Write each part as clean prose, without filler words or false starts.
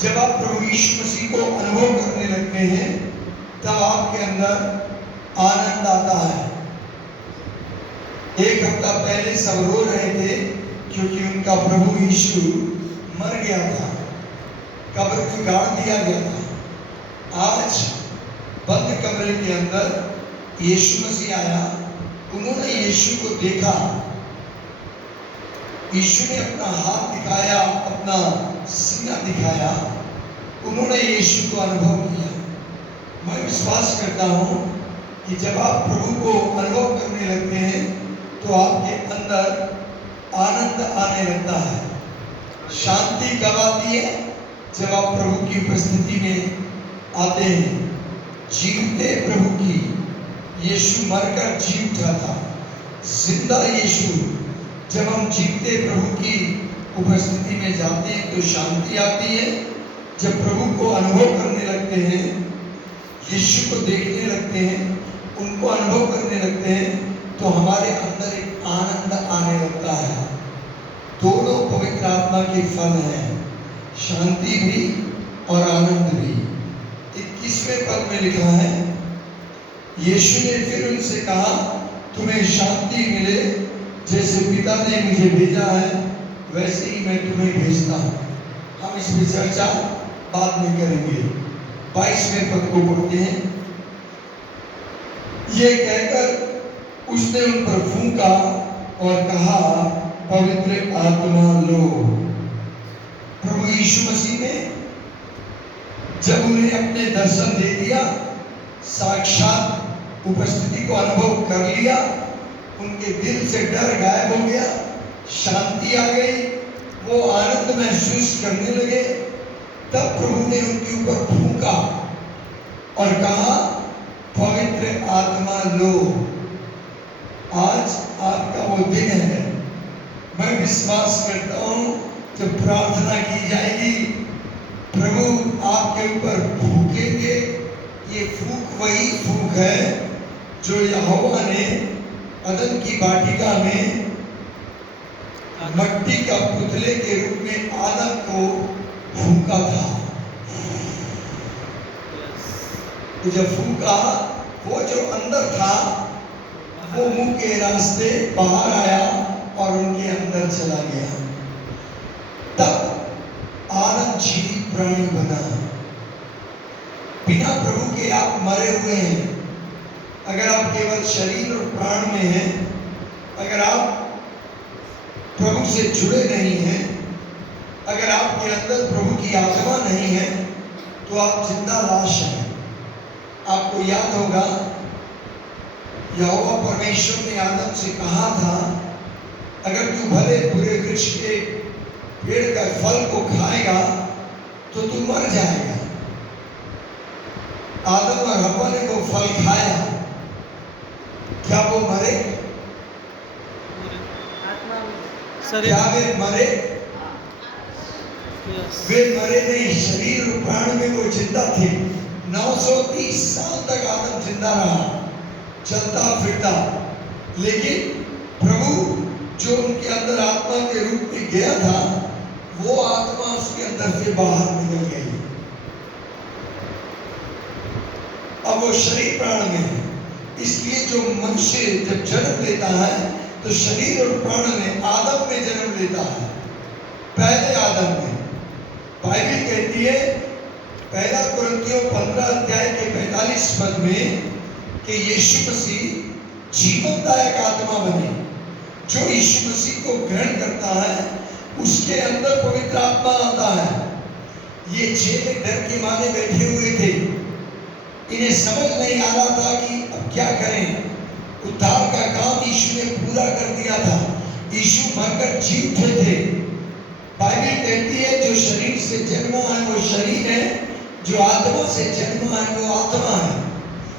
जब आप प्रभु यीशु मसीह को अनुभव करने लगते हैं तब आपके अंदर आनंद आता है। एक हफ्ता पहले सब रो रहे थे क्योंकि उनका प्रभु यीशु मर गया था, कब्र में गाड़ दिया गया था। आज बंद कमरे के अंदर यीशु मसीह आया, उन्होंने यीशु को देखा, यीशु ने अपना हाथ दिखाया, अपना सीना दिखाया, उन्होंने यीशु को अनुभव किया। मैं विश्वास करता हूँ कि जब आप प्रभु को अनुभव करने लगते हैं तो आपके अंदर आनंद आने लगता है। शांति कब आती है? जब आप प्रभु की उपस्थिति में आते हैं। जीवते प्रभु की, यीशु मरकर जी उठा था, जिंदा यीशु। जब हम जीवते प्रभु की उपस्थिति में जाते हैं तो शांति आती है। जब प्रभु को अनुभव करने लगते हैं, यीशु को देखने लगते हैं, उनको अनुभव करने लगते हैं तो हमारे अंदर एक आनंद आने लगता है। दोनों पवित्र आत्मा के फल हैं, शांति भी और आनंद भी। 21वें पद में लिखा है, यीशु ने फिर उनसे कहा, तुम्हें शांति मिले, जैसे पिता ने मुझे भेजा है वैसे ही मैं तुम्हें भेजता हूँ। हम इस पर चर्चा बाद में करेंगे। 22वें पद को पढ़ते हैं। ये कहकर उसने उन पर फूंका और कहा, पवित्र आत्मा लो। प्रभु यीशु मसीह ने जब उन्हें अपने दर्शन दे दिया, साक्षात उपस्थिति को अनुभव कर लिया, उनके दिल से डर गायब हो गया, शांति आ गई, वो आनंद महसूस करने लगे। तब प्रभु ने उनके ऊपर फूंका और कहा, पवित्र आत्मा लो। आज आपका वो दिन है। मैं विश्वास करता हूँ जब प्रार्थना की जाएगी प्रभु आपके ऊपर फूकेंगे। ये फूक वही फूक है जो यहोवा ने अदन की वाटिका में मट्टी का पुतले के रूप में आदम को फूंका था। तो जब फूंका, वो जो अंदर था वो मुंह के रास्ते बाहर आया और उनके अंदर चला गया। तब आदम जीवित प्राणी बना। बिना प्रभु के आप मरे हुए हैं। अगर आप केवल शरीर और प्राण में हैं, अगर आप प्रभु से जुड़े नहीं हैं, अगर आपके अंदर प्रभु की आत्मा नहीं है तो आप जिंदा लाश हैं। आपको याद होगा यहोवा परमेश्वर ने आदम से कहा था, अगर तू भले बुरे वृक्ष के पेड़ का फल को खाएगा तो तू मर जाएगा। आदम और हव्वा ने वो फल खाया, क्या वो मरे? क्या वे मरे? वे मरे नहीं, शरीर और प्राण में वो जिंदा थे। 930 साल तक आदम जिंदा रहा, चलता फिरता। लेकिन प्रभु जो उनके अंदर आत्मा के रूप में गया था, वो आत्मा उसके अंदर से बाहर निकल गई। अब वो शरीर प्राण में है। इसलिए जो मनुष्य जब जन्म लेता है तो शरीर और प्राण में आदम में जन्म लेता है, पहले आदम में। बाइबल कहती है पहला कुरिन्थियों 15 अध्याय के 45 पद में कि यीशु मसीह जीवनदायक आत्मा बने। जो यीशु मसीह को ग्रहण करता है उसके अंदर पवित्र आत्मा आता है। ये चेले डर के मारे बैठे हुए थे, इन्हें समझ नहीं आ रहा था कि अब क्या करें। उद्धार का काम यीशु ने पूरा कर दिया था, यीशु मरकर जी उठे थे। बाइबल कहती है जो शरीर से जन्मा है वो शरीर है, जो आत्मा से जन्मा है वो आत्मा है।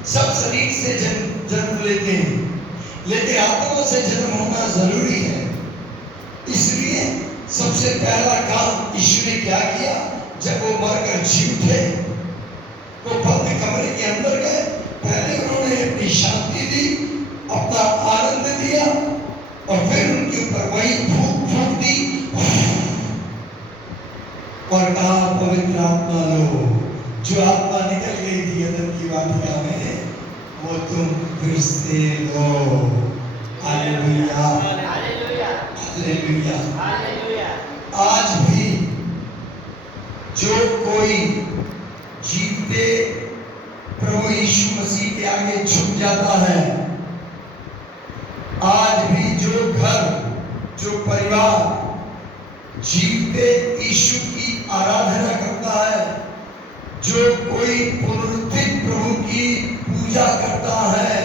सब शरीर से जन्म लेते हैं, लेकिन आत्मा से जन्म होना जरूरी है। इसलिए सबसे पहला काम यीशु ने क्या किया? जब वो मरकर जी उठे, वो बंद कमरे के अंदर गए, पहले उन्होंने अपनी शांति दी, अपना आनंद दिया, और फिर उनके ऊपर वही फूंक दी और कहा पवित्र आत्मा लो। जो आत्मा निकल गई थी अदन की वाटिका में, वो तुम फिर से लो। Hallelujah, hallelujah, hallelujah. आज भी जो कोई जीते प्रभु यीशु मसीह के आगे झुक जाता है, आज भी जो घर, जो परिवार जीवते यीशु की आराधना करता है, जो कोई पुनरुत्थित प्रभु की पूजा करता है,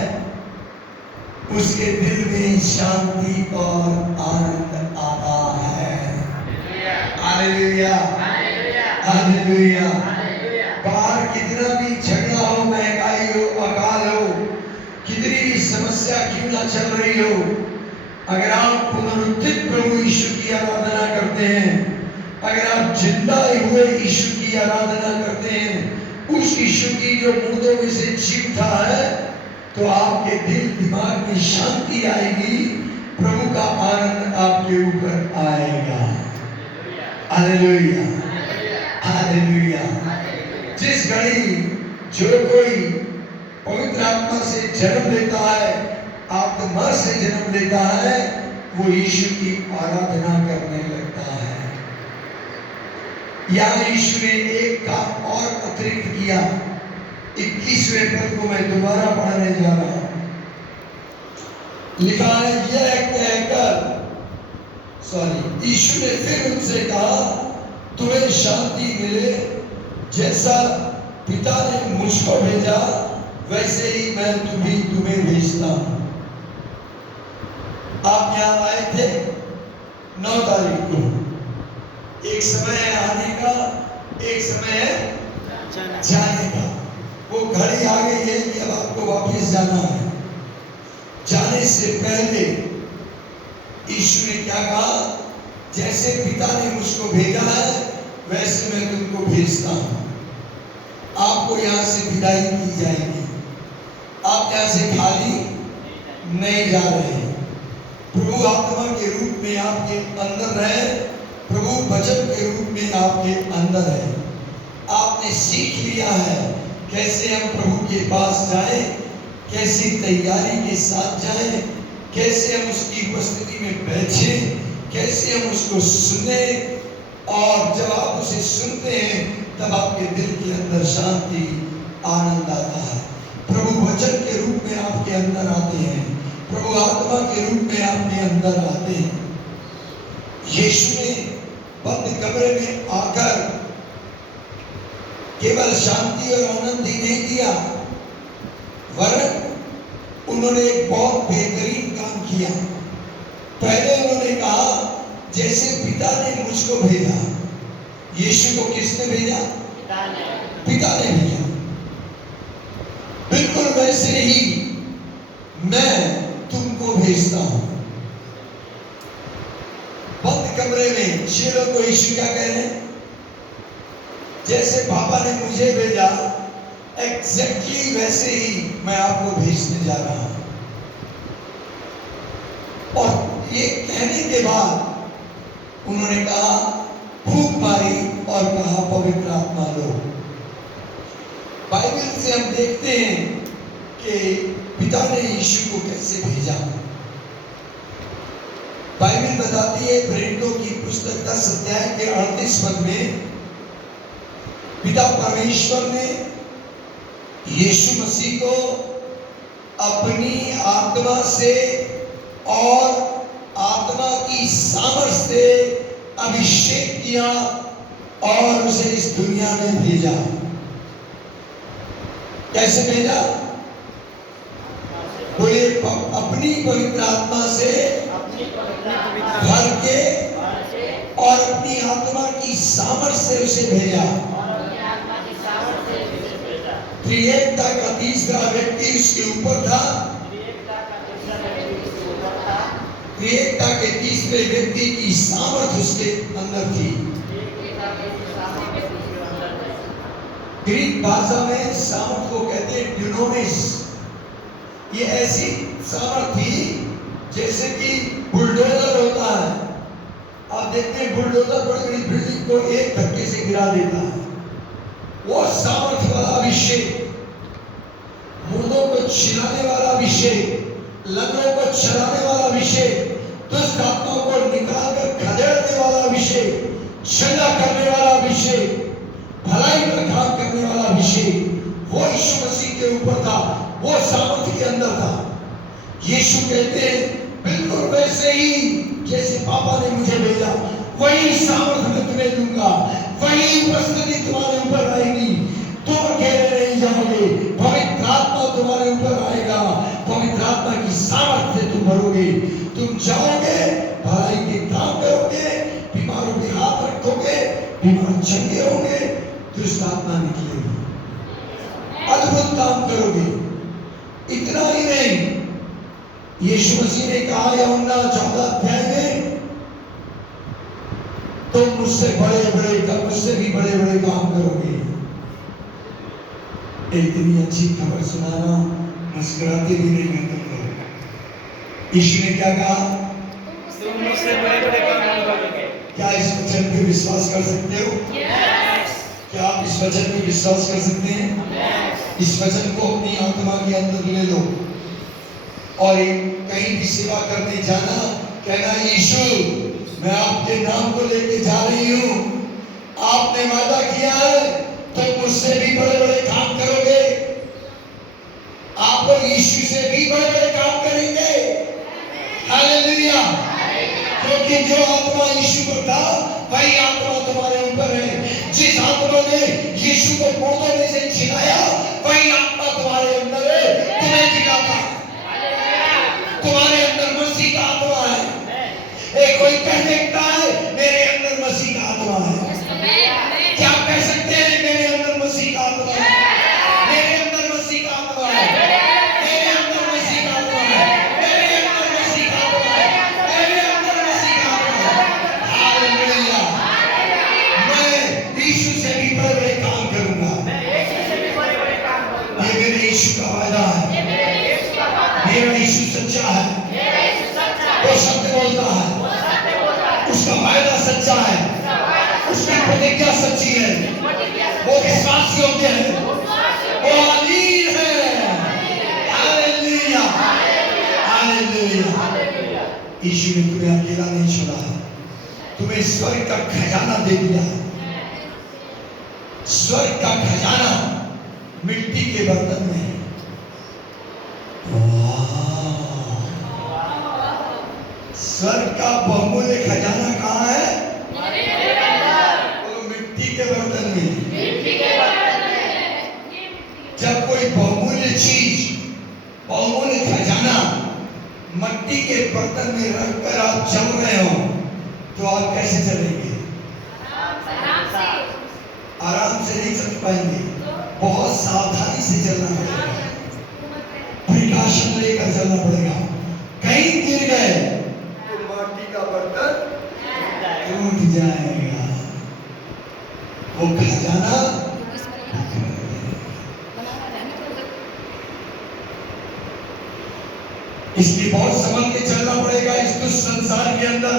उसके दिल में शांति और आनंद आता है। Hallelujah, hallelujah. बाहर कितना भी झगड़ा हो, महंगाई हो, अकाल हो, कितनी भी समस्या क्यों ना चल रही हो, अगर आप पुनरुत्थित प्रभु यीशु की आराधना करते हैं, अगर आप जिंदा हुए यीशु की आराधना करते हैं, उस यीशु की जो मुर्दों में से जी उठा है, तो आपके दिल दिमाग में शांति आएगी, प्रभु का आनंद आपके ऊपर आएगा। Hallelujah, hallelujah. जिस घड़ी जो कोई पवित्र आत्मा से जन्म लेता है, आत्मा से जन्म लेता है, वो यीशु की आराधना करने लगता है। यहाँ यीशु ने एक काम और अतिरिक्त किया। 21वें पद को मैं दोबारा पढ़ने जा रहा हूं। लिखा है, यह कहकर यीशु ने फिर उनसे कहा, तुम्हें शांति मिले। जैसा पिता ने मुझको भेजा, वैसे ही मैं तुम्हें भेजता हूं। आप यहां आए थे 9 तारीख को। एक समय है आने का, एक समय है जाने का। वो घड़ी आ गई है कि अब आपको वापस जाना है। जाने से पहले यीशु ने क्या कहा, जैसे पिता ने मुझको भेजा है, वैसे मैं तुमको भेजता हूं। आपको यहां से विदाई की जाएगी। आप यहां से खाली नहीं जा रहे हैं। प्रभु आत्मा के रूप में आपके अंदर रहे, प्रभु वचन के रूप में आपके अंदर है। आपने सीख लिया है कैसे हम प्रभु के पास जाएं, कैसी तैयारी के साथ जाएं, कैसे हम उसकी उपस्थिति में बैठे, कैसे हम उसको सुने। और जब आप उसे सुनते हैं, तब आपके दिल के अंदर शांति, आनंद आता है। प्रभु वचन के रूप में आपके अंदर आते हैं, प्रभु आत्मा के रूप में आपके अंदर आते हैं। यीशु ने बंद कमरे में आकर केवल शांति और आनंद ही नहीं दिया, वरन उन्होंने एक बहुत बेहतरीन काम किया। पहले उन्होंने कहा, जैसे पिता ने मुझको भेजा। यीशु को किसने भेजा? पिता ने भेजा। बिल्कुल वैसे ही मैं तुमको भेजता हूं। बंद कमरे में चेलों को यीशु क्या कह रहे हैं? जैसे पापा ने मुझे भेजा, एग्जैक्टली वैसे ही मैं आपको भेजने जा रहा हूं। और ये कहने के बाद उन्होंने कहा, फूंक मारी और कहा, पवित्र आत्मा लो। बाइबल से हम देखते हैं कि पिता ने यीशु को कैसे भेजा। बाइबल बताती है, प्रेरितों की पुस्तक 10 अध्याय के 38 पद में, पिता परमेश्वर ने यीशु मसीह को अपनी आत्मा से और आत्मा की सामर्थ से अभिषेक किया और उसे इस दुनिया में भेजा। कैसे भेजा? बोले, अपनी पवित्र आत्मा से भर के और अपनी आत्मा की सामर्थ से उसे भेजा। त्रिएकता का तीसरा व्यक्ति उसके ऊपर था। त्रिएकता के तीसरे व्यक्ति की सामर्थ उसके अंदर थी। ग्रीक भाषा में सामर्थ को कहते हैं ड्यूनामिस। ये ऐसी सामर्थ थी जैसे कि बुलडोजर होता है, आप देखते हैं बुलडोजर बड़ी बड़ी बिल्डिंग को एक धक्के से गिरा देता है। वो सामर्थ्य वाला अभिषेक, मुर्दों को छिलाने वाला अभिषेक, लंगड़ों को चलाने वाला अभिषेक, दुष्ट आत्माओं को निकालकर खदेड़ने वाला अभिषेक, चंगा करने वाला अभिषेक, भलाई का काम करने वाला अभिषेक, वो यीशु मसीह के ऊपर था, वो सामर्थ्य के अंदर था। यीशु कहते हैं बिल्कुल वैसे ही जैसे पापा ने मुझे भेजा, वही सामर्थ्य मैं तुम्हें दूंगा, वही उपस्थिति तुम्हारे ऊपर आएगी। तुम अकेले नहीं जाओगे, पवित्र आत्मा तुम्हारे ऊपर आएगा, पवित्र आत्मा की सामर्थ्य से तुम भरोगे, तुम जाओगे, भलाई के काम करोगे, बीमारों पे हाथ रखोगे, बीमार चंगे होंगे, दुष्ट आत्मा निकलेगी, अद्भुत काम करोगे। इतना ही नहीं, यीशु मसीह ने कहा यूहन्ना 14 अध्याय में, तुम मुझसे मुझसे भी बड़े बड़े काम करोगे। इतनी अच्छी खबर सुनाना मुस्कुराते भी नहीं मैं तुमको। यीशु ने क्या कहा? तुम मुझसे बड़े काम करोगे। क्या इस वचन पे विश्वास कर सकते हो? यस। क्या आप इस वचन पे विश्वास कर सकते हैं? यस। इस वचन को अपनी आत्मा के अंदर ले लो और कहीं भी सेवा करने जाना, कहना यीशु मैं आपके नाम को लेके जा रही हूँ, आपने वादा किया है तो मुझसे भी बड़े बड़े काम करोगे। आप लोग यीशु से भी बड़े बड़े काम करेंगे। हालेलुया। क्योंकि जो आत्मा यीशु पर था वही आत्मा तुम्हारे ऊपर है। जिस आत्मा ने यीशु को मुर्दों में से जिलाया वही आत्मा तुम्हारे अंदर है, तुम्हें जिलाता है। तुम्हारे अंदर मसीह का आत्मा है। एक कोई कह सकता है मेरे अंदर मसीह का आत्मा है। क्या आप कह सकते हैं मेरे अंदर मसीह का आत्मा है? मेरे अंदर मसीह का आत्मा है। मेरे अंदर मसीह का आत्मा है। मेरे अंदर मसीह का आत्मा है। मेरे अंदर मसीह का आत्मा है। हालेलुया। मैं यीशु से भी बड़े बड़े काम करूंगा। ये मेरे यीशु का वादा है। मेरा यीशु सच्चा है, वो सत्य बोलता है, उसका वायदा सच्चा है, उसकी प्रतिज्ञा सच्ची है, वो विश्वास योग्य है, वो अमीर है। Hallelujah, hallelujah. यीशु ने तुम्हें अकेला नहीं छोड़ा है, तुम्हें स्वर्ग का खजाना दे दिया है। स्वर्ग का खजाना मिट्टी के बर्तन में है। स्वर्ग का बहुमूल्य खजाना कहाँ है? वो मिट्टी के बर्तन में। जब कोई बहुमूल्य चीज, बहुमूल्य खजाना मिट्टी के बर्तन में रखकर आप चल रहे हो तो आप कैसे चलेंगे? आराम से नहीं चल पाएंगे, बहुत सावधानी से चलना पड़ेगा, प्रिकॉशन लेकर चलना पड़ेगा। कहीं गिर गए तो माटी का बर्तन टूट जाएगा, वो खजाना। इसलिए बहुत संभल के चलना पड़ेगा। इस दुष्ट संसार के अंदर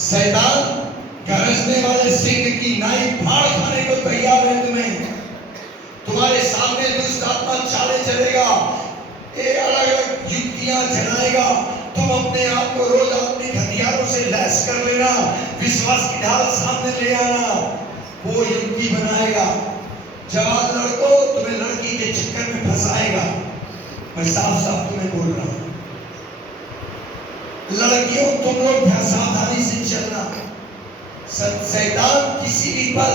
शैतान गरजने वाले सिंह की नाई फाड़ खाने को तैयार है। तुम्हारे सामने दुष्ट आत्मा चाले चलेगा, ये अलग अलग युक्तियां चलाएगा। तुम अपने आप को रोज अपने हथियारों से लैस कर लेना, विश्वास की ढाल सामने ले आना। वो युक्ति बनाएगा, जवान लड़को तुम्हें लड़की के चक्कर में फंसाएगा। मैं साफ साफ तुम्हें बोल रहा हूं, लड़कियों तुम लोग सावधानी से चलना। शैतान किसी भी पल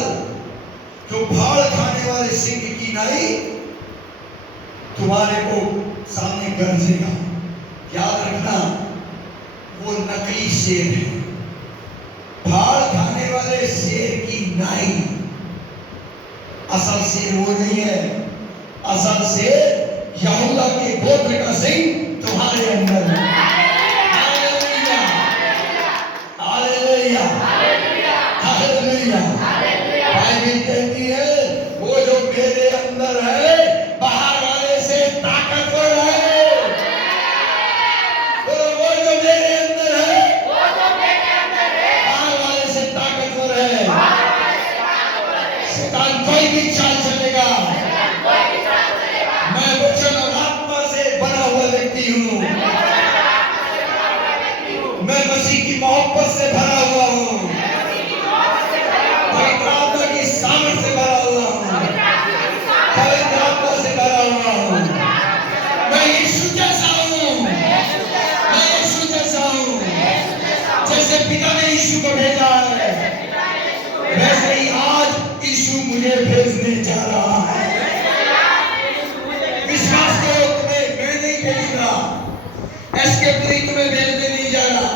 जो फाड़ खाने वाले सिंह की नाई तुम्हारे को सामने गरजेगा। याद रखना, वो नकली शेर है। फाड़ खाने वाले शेर की नाई असल शेर वो नहीं है। असल शेर यहूदा के गोत्र का सिंह तुम्हारे अंदर है। Hallelujah, hallelujah, hallelujah. बाइबल कहती है वो जो मेरे अंदर है बाहर वाले से ताकतवर है। वो जो मेरे अंदर है शैतान कोई भी चाल चलेगा, मैं वचन और आत्मा से बना हुआ व्यक्ति हूँ, मैं मसीह की मोहब्बत से भरा हुआ हूँ, पवित्र आत्मा की सामर्थ से भरा हुआ हूँ, पवित्र आत्मा से भरा हुआ हूँ। मैं यीशु जैसा हूँ, मैं यीशु जैसा हूँ। जैसे पिता ने यीशु को भेजा है, वैसे ही आज यीशु मुझे भेजने जा रहा है। विश्वास करो, तुम्हें मैं नहीं भेजूंगा, एसकेपुरी तुम्हें भेजने नहीं जा रहा,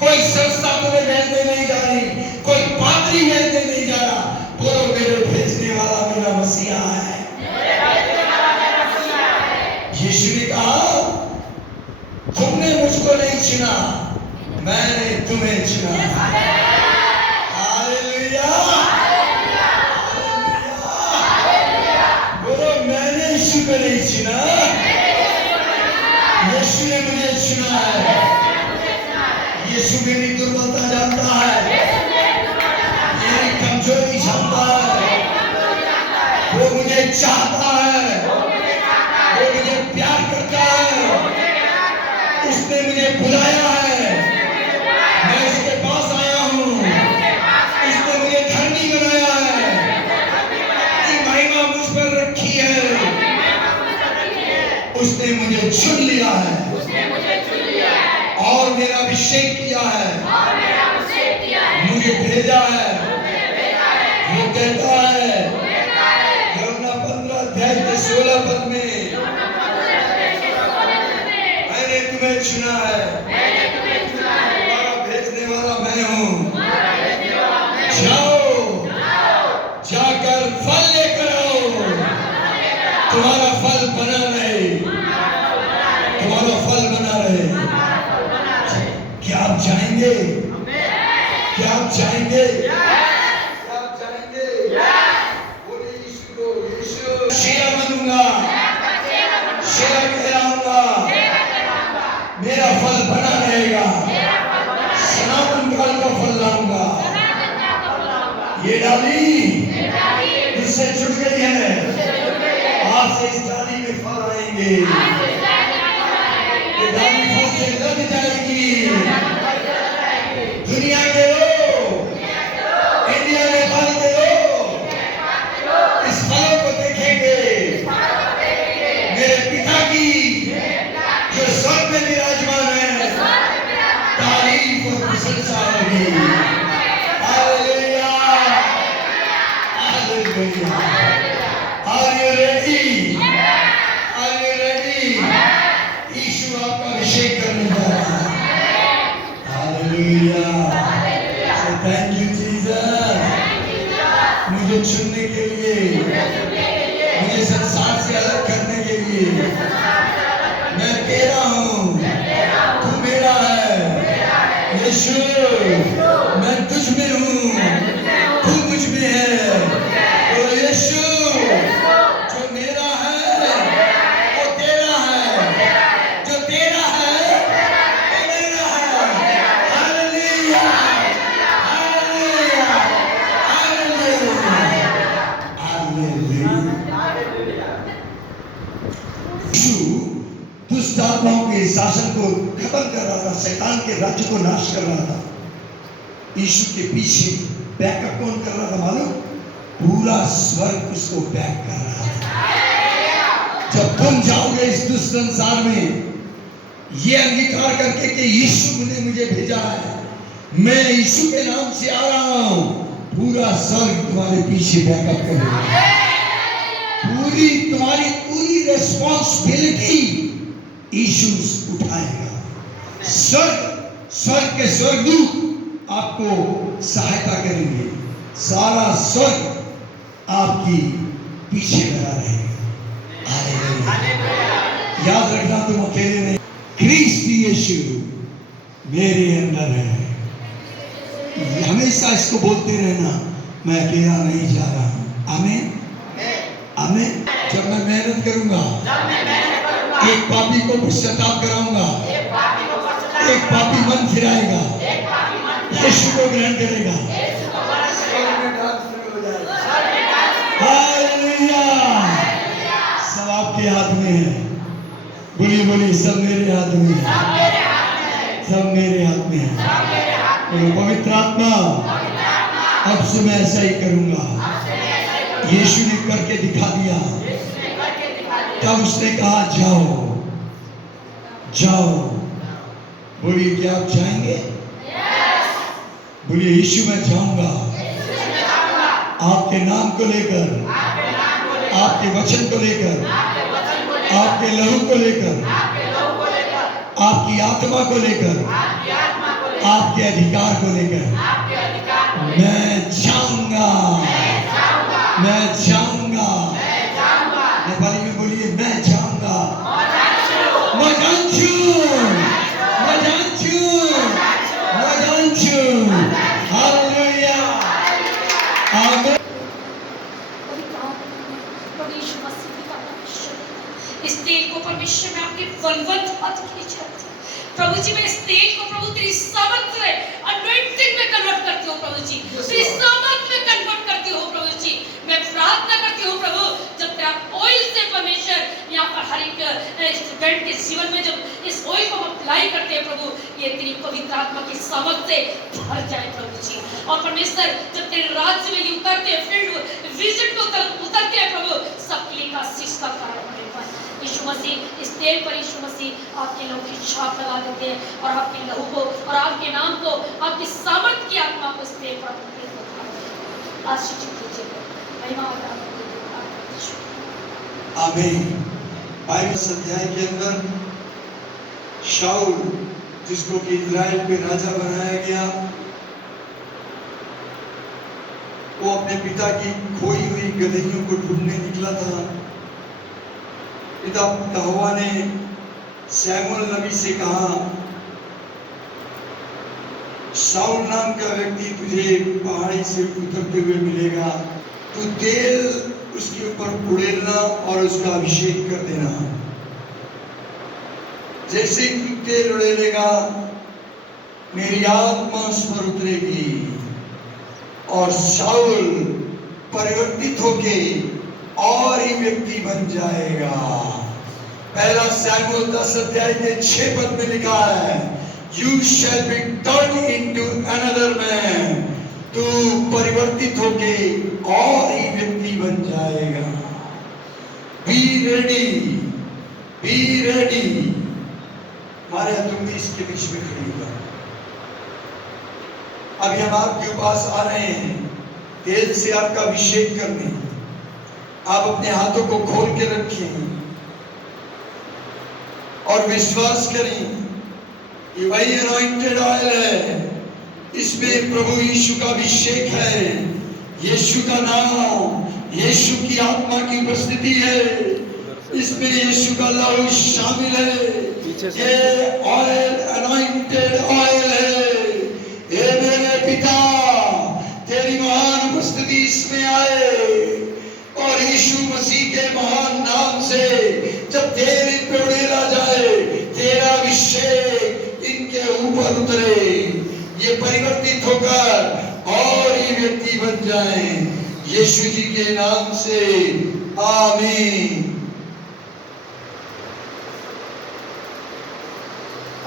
कोई संस्था तुम्हें भेजने नहीं जा रही, कोई पादरी भेजने नहीं जा रहा। बोलो, मेरे भेजने वाला मेरा मसीहा है। यीशु ने कहा, तुमने मुझको नहीं चुना, मैंने तुम्हें चुना। हालेलुया, बोलो, मैंने यीशु को नहीं चुना, यीशु ने मुझे चुना है। यीशु मेरी दुर्बलता जानता है, मेरी कमजोरी जानता है, वो मुझे चाहता है, वो मुझे प्यार करता है, उसने मुझे बुलाया है, मैं उसके पास आया हूँ, उसने मुझे धर्मी बनाया है, उसकी महिमा मुझ पर रखी है, उसने मुझे चुन लिया है और मेरा अभिषेक किया है, मुझे भेजा है। वो कहता है यूहन्ना 15 अध्याय के 16 पद में, मैंने तुम्हें चुना है, तुम्हारा भेजने वाला मैं हूँ। जाओ, जाकर फल लेकर आओ, तुम्हारा फल बना रहे, तुम्हारा फल बना रहे। क्या आप जाएंगे? क्या आप जाएंगे? क्या आप जाएंगे? बोले यीशु को, यीशु शेरा बनूंगा, शेरा कहलाऊंगा, मेरा फल बना रहेगा, सनातन काल का फल लाऊंगा। ये डाली इससे जुड़ गई है, आज से इस डाली में फल आएंगे, ये डाली फल से लग जाएगी। दुनिया के लोग, इंडिया नेपाल के लोग इस फलों को देखेंगे, मेरे पिता की जो स्वर्ग में विराजमान है, तारीफ और प्रशंसा होगी। Hallelujah, hallelujah. Are you ready? Are you ready? यीशु आपका अभिषेक करने जा रहा है। Hallelujah. So thank you Jesus, मुझे चुनने के लिए, मुझे संसार से अलग करने के लिए। मैं तेरा हूँ, तू मेरा है। यीशु, मैं तुझ में हूँ, तू मुझ में है। तो यीशु, जो मेरा है वो तेरा है, जो तेरा है वो मेरा है। Hallelujah, hallelujah, hallelujah, hallelujah. यीशु दुष्ट आत्माओं के शासन को खत्म कर रहा था, शैतान के राज्य को नाश कर रहा था। यीशु के पीछे बैकअप कौन कर रहा था मालूम? पूरा स्वर्ग उसको बैक कर रहा था। जब तुम जाओगे इस दुष्ट संसार में, ये अंगीकार करके कि यीशु ने मुझे भेजा है, मैं यीशु के नाम से आ रहा हूं, पूरा स्वर्ग तुम्हारे पीछे बैकअप करेगा। पूरी तुम्हारी पूरी रेस्पॉन्सिबिलिटी यीशु उठाएगा। स्वर्ग के स्वर्गदूत आपको सहायता करेंगे, सारा स्वर्ग आपकी पीछे लगा रहेगा। हालेलुया। याद रखना, तुम अकेले नहीं, क्रिस्त यीशु मेरे अंदर है। हमेशा इसको बोलते रहना, मैं अकेला नहीं जा रहा हूं। आमीन, आमीन। जब मैं मेहनत करूंगा, एक पापी को पश्चाताप कराऊंगा, एक पापी मन फिराएगा, यीशु को ग्रहण करेगा, बोलिए सब मेरे हाथ में है, सब मेरे हाथ में है। बोलो पवित्र आत्मा अब से मैं ऐसा ही करूंगा। यीशु ने करके दिखा दिया। तब उसने कहा जाओ जाओ। बोलिए क्या आप जाएंगे? बोलिए यीशु मैं जाऊंगा आपके नाम को लेकर, आपके वचन को लेकर, आपके लहू को लेकर, आपकी आत्मा को लेकर, आपके अधिकार को लेकर मैं जाऊंगा, मैं जाऊंगा। नेपाली में बोलिए मैं जाऊंगा। मैं जान्छु, मैं जान्छु, मैं जान्छु। हालेलुया, आमीन। परमेश्वर मसीह पिता परमेश्वर, इस तेल को परमेश्वर में आपके बलवंत हाथ खींचते प्रभु जी। मैं इस तेल को प्रभु तेरी सामर्थ में अनॉइंटिंग में कन्वर्ट करती हूँ प्रभु जी, तेरी सामर्थ में कन्वर्ट करती हूँ प्रभु जी। मैं प्रार्थना करती हूँ प्रभु जब तेरा ऑयल से परमेश्वर यहाँ पर हर एक स्टूडेंट के जीवन में जब इस ऑयल को अप्लाई करते हैं प्रभु, ये तेरी पवित्र आत्मा की सामर्थ से भर जाए प्रभु जी। और परमेश्वर जब तेरे राज्य में ये उतरते हैं, फील्ड विजिट में उतरते हैं प्रभु, सबके लिए आशीष का कारण बनेगा। यीशु मसीह इस तेल पर यीशु मसीह आपके लहू की छाप लगा देते हैं और आपके लहू को और आपके नाम को, आपकी सामर्थ की आत्मा को इस तेल पर आशीषित कीजिए। महिमा और आमीन। 22 अध्याय के अंदर शाऊल जिसको कि इजराइल पे राजा बनाया गया, वो अपने पिता की खोई हुई गदहियों को ढूंढने निकला था। पिता यहोवा ने शमूएल नबी से कहा, शाऊल नाम का व्यक्ति तुझे पहाड़ी से उतरते हुए मिलेगा, तू तेल उसके ऊपर उड़ेलना और उसका अभिषेक कर देना। जैसे ही तू तेल उड़ेलेगा मेरी आत्मा उस पर उतरेगी और शाऊल परिवर्तित होके और ही व्यक्ति बन जाएगा। पहला शमूएल 10 अध्याय के 6 पद में लिखा है, You shall be turned into another man. तू परिवर्तित होके और ही व्यक्ति बन जाएगा। Be ready, be ready। मारे तुम भी इसके बीच में खड़ी हो। अभी हम आपके पास आ रहे हैं तेल से आपका अभिषेक करने। आप अपने हाथों को खोल के रखें और विश्वास करें ये वही अनॉइंटेड ऑयल है, इसमें प्रभु यीशु का अभिषेक है, यीशु का नाम, यीशु की आत्मा की उपस्थिति है, इसमें यीशु का लहू शामिल है। ये ऑयल अनॉइंटेड ऑयल है। हे मेरे पिता, तेरी महान उपस्थिति इसमें आए और यीशु मसीह के महान नाम से जब तेल इन पे उड़ेला जाए, तेरा अभिषेक इनके ऊपर उतरे, ये परिवर्तित होकर और ये व्यक्ति बन जाए यीशु जी के नाम से। आमीन,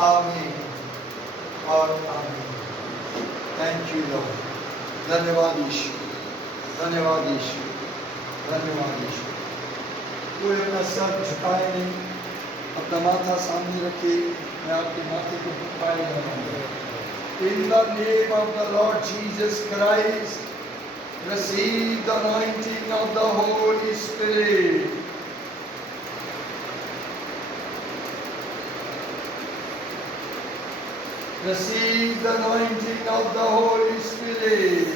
आमीन और आमीन। Thank you Lord. धन्यवाद यीशु, धन्यवाद यीशु, धन्यवाद यीशु। कोई अपना सर झुकाए नहीं, अपना माथा सामने रखे। मैं आपके माथे को झुकाए रखूंगा। In the name of the Lord Jesus Christ, receive the anointing of the Holy Spirit. Receive the anointing of the Holy Spirit.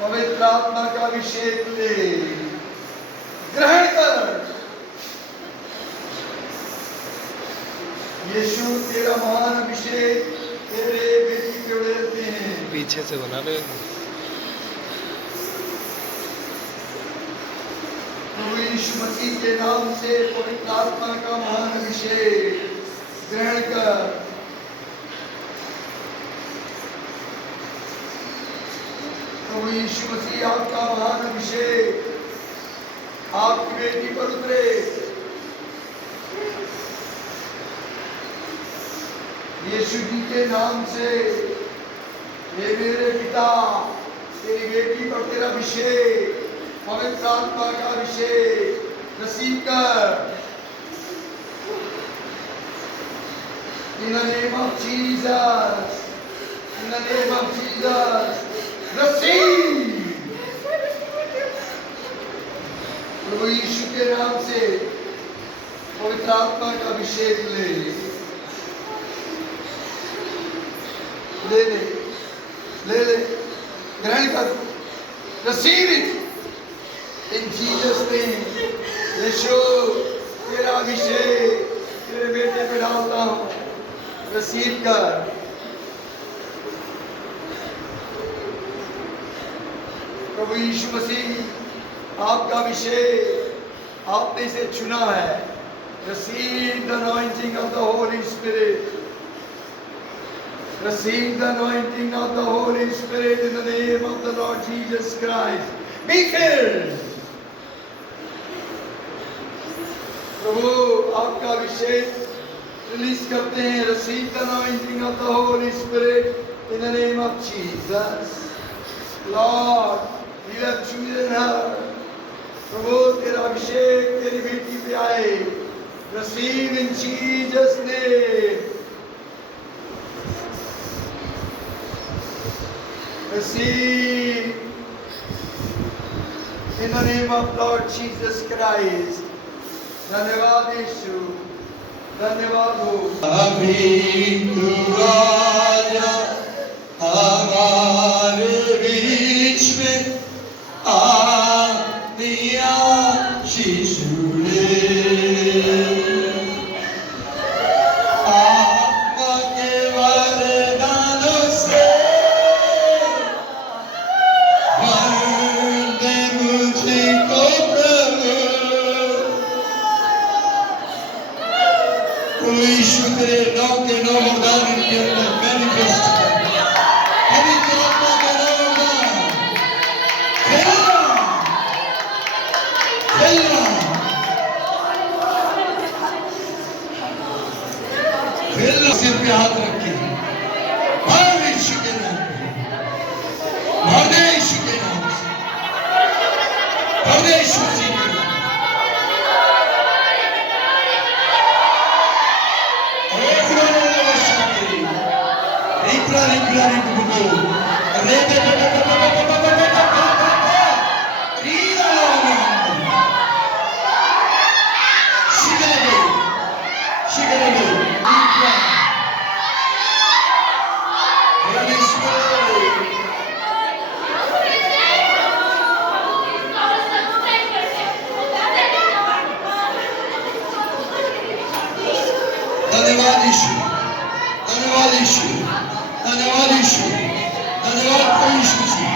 पवित्र आत्मा का अभिषेक ले, ग्रहण कर। यीशु तेरा महान अभिषेक तेरे बेटी के उड़ेलते हैं। पीछे से बना लो। प्रभु यीशु मसीह के नाम से पवित्र आत्मा का महान अभिषेक ग्रहण कर। प्रभु यीशु मसीह आपका महान अभिषेक आपकी बेटी पर उतरे। यीशु जी के नाम से हे मेरे पिता, तेरी बेटी पर तेरा अभिषेक, पवित्र आत्मा का अभिषेक रिसीव कर। In the name of Jesus, in the name of Jesus, receive। प्रभु यीशु के नाम से पवित्र आत्मा का अभिषेक ले ले ले ले ले ग्रहण कर। Receive it in Jesus name। यीशु तेरा अभिषेक तेरे बेटे पे डालता हूँ, रिसीव कर। प्रभु यीशु मसीह आपका अभिषेक, आपने इसे चुना है। Receive the anointing of the Holy Spirit। Receive the anointing of the Holy Spirit in the name of the Lord Jesus Christ। Be filled। प्रभु आपका अभिषेक रिलीज करते हैं। Receive the anointing of the Holy Spirit in the name of Jesus। Lord, you have chosen her। प्रभु तेरा अभिषेक तेरी बेटी पे आए। Receive in Jesus name। Receive in the name of Lord Jesus Christ। धन्यवाद यीशु, धन्यवाद हो। अभी तू आजा हमारे बीच में, आ दिया शिशु ले। आत्मा के वरदानों से भर दे मुझको प्रभु। यीशु तेरे नाम के नौ वरदान इनके अंदर मैनिफेस्ट कर। पवित्र आत्मा का नौ वरदान फैलना फैलना फैलना। सिर पे हाथ रखे, भर यीशु के नाम पे, भर दे यीशु के नाम से, भर दे यीशु मसीह के नाम। धन्यवाद यीशु, धन्यवाद यीशु, धन्यवाद यीशु, धन्यवाद प्रभु यीशु मसीह,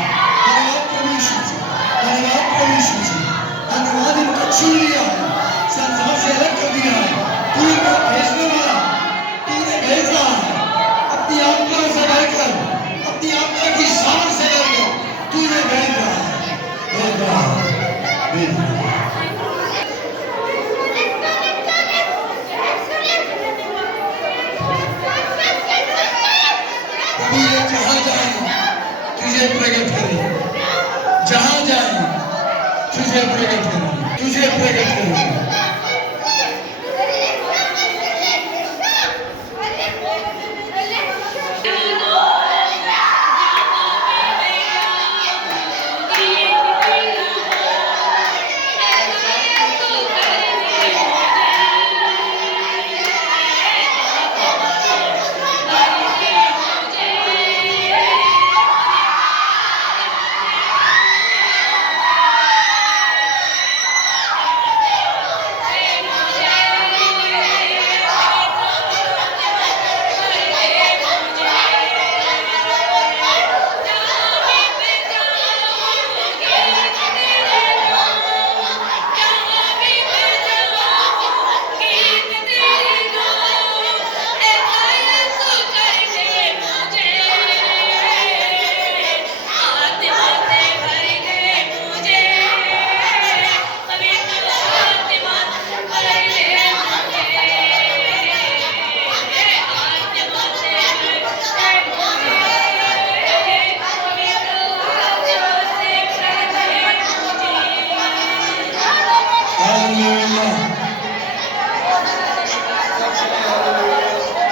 धन्यवाद प्रभु यीशु मसीह, धन्यवाद प्रभु यीशु मसीह, धन्यवाद इनको छू लिया है, संसार से अलग कर दिया है। तू इनको भेजने वाला, तूने भेजा है। अपनी आत्मा से भरकर, अपनी आत्मा की सामर्थ से भरकर तूने भेजा है, भेजा है, भेजा है। जहाँ जाए तुझे प्रकट करे, जहाँ जाए तुझे प्रकट करे, तुझे प्रकट करे।